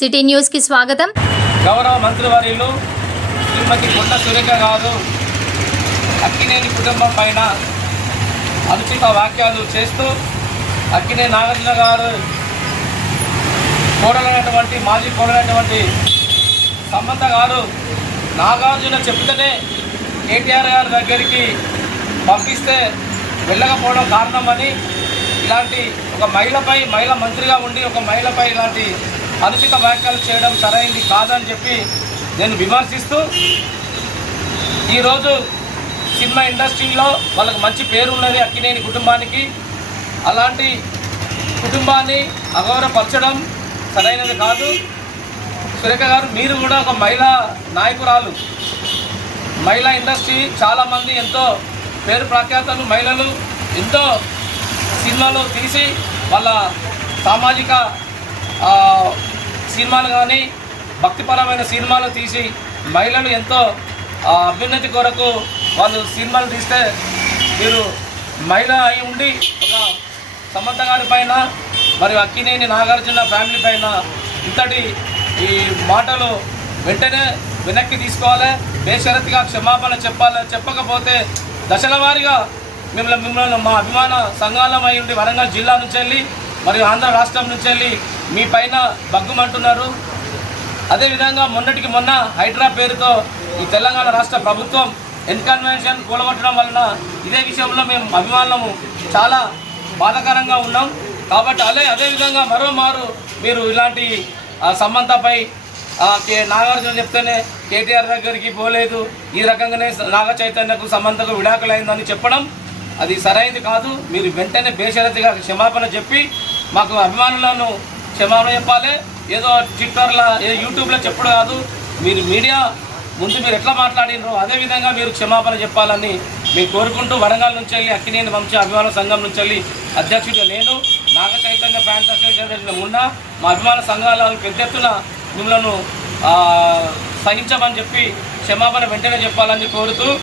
City న్యూస్కి స్వాగతం. గౌరవ మంత్రివర్యులు శ్రీమతి కొండ సురేఖ గారు అక్కినేని కుటుంబం పైన అనుచిత వ్యాఖ్యలు చేస్తూ అక్కినే నాగార్జున గారు కోడలైనటువంటి మాజీ కోడలైనటువంటి సమంత గారు నాగార్జున చెప్తేనే కేటీఆర్ గారి దగ్గరికి పంపిస్తే వెళ్ళకపోవడం కారణమని ఇలాంటి ఒక మహిళపై మహిళ మంత్రిగా ఉండి ఒక మహిళపై ఇలాంటి అనుచిత వ్యాఖ్యలు చేయడం సరైంది కాదని చెప్పి నేను విమర్శిస్తూ ఈరోజు సినిమా ఇండస్ట్రీలో వాళ్ళకి మంచి పేరు ఉన్నది అక్కినేని కుటుంబానికి. అలాంటి కుటుంబాన్ని అగౌరవపరచడం సరైనది కాదు. సురేఖ గారు మీరు కూడా ఒక మహిళా నాయకురాలు. మహిళా ఇండస్ట్రీ చాలామంది ఎంతో పేరు ప్రఖ్యాతలు మహిళలు ఎంతో సినిమాలు తీసి వాళ్ళ సామాజిక సినిమాలు కానీ భక్తిపరమైన సినిమాలు తీసి మహిళలు ఎంతో అభ్యున్నతి కొరకు వాళ్ళు సినిమాలు తీస్తే మీరు మహిళ అయి ఉండి ఒక సమంత గారి పైన మరియు అక్కినేని నాగార్జున ఫ్యామిలీ పైన ఇంతటి ఈ మాటలు వెంటనే వెనక్కి తీసుకోవాలి. బేషరత్గా క్షమాపణ చెప్పాలి. చెప్పకపోతే దశల వారీగా మిమ్మల్ని మిమ్మల్ని మా అభిమాన సంఘాలమై ఉండి వరంగల్ జిల్లా నుంచి వెళ్ళి మరియు ఆంధ్ర రాష్ట్రం నుంచి వెళ్ళి మీ పైన బగ్గుమంటున్నారు అదేవిధంగా మొన్నటికి మొన్న హైడ్రా పేరుతో ఈ తెలంగాణ రాష్ట్ర ప్రభుత్వం ఎన్కన్వెన్షన్ కూలగొట్టడం వలన ఇదే విషయంలో మేము అభిమానులము చాలా బాధాకరంగా ఉన్నాం. కాబట్టి అదే అదేవిధంగా మరోమారు మీరు ఇలాంటి ఆ, సమంతపై కే నాగార్జున చెప్తేనే కేటీఆర్ దగ్గరికి పోలేదు. ఈ రకంగానే నాగ చైతన్యకు సమంతకు విడాకులైందని చెప్పడం అది సరైనది కాదు. మీరు వెంటనే బేషరతిగా క్షమాపణ చెప్పి మాకు అభిమానులను క్షమాపణ చెప్పాలి. ఏదో ట్విట్టర్లో ఏ యూట్యూబ్లో చెప్పడం కాదు. మీరు మీడియా ముందు మీరు ఎట్లా మాట్లాడినరో అదేవిధంగా మీరు క్షమాపణ చెప్పాలని మేము కోరుకుంటూ వరంగల్ నుంచి వెళ్ళి అక్కినేని వంశ అభిమాన సంఘం నుంచి వెళ్ళి అధ్యక్షుడిగా నేను నాగ చైతన్య ఫ్యాన్స్ అసోసియేషన్ ఉన్న మా అభిమాన సంఘాలను పెద్ద ఎత్తున మిమ్మల్ని సహించమని చెప్పి క్షమాపణ వెంటనే చెప్పాలని కోరుతూ